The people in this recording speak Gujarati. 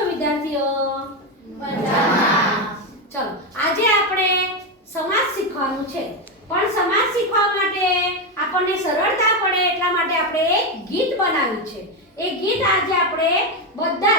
છો વિદ્યાર્થીઓ? ચલો આજે આપણે સમાસ શીખવાનું છે, પણ સમાસ શીખવા માટે આપણને સરળતા પડે એટલા માટે આપણે એક ગીત બનાવ્યું છે. એ ગીત આજે આપણે બધા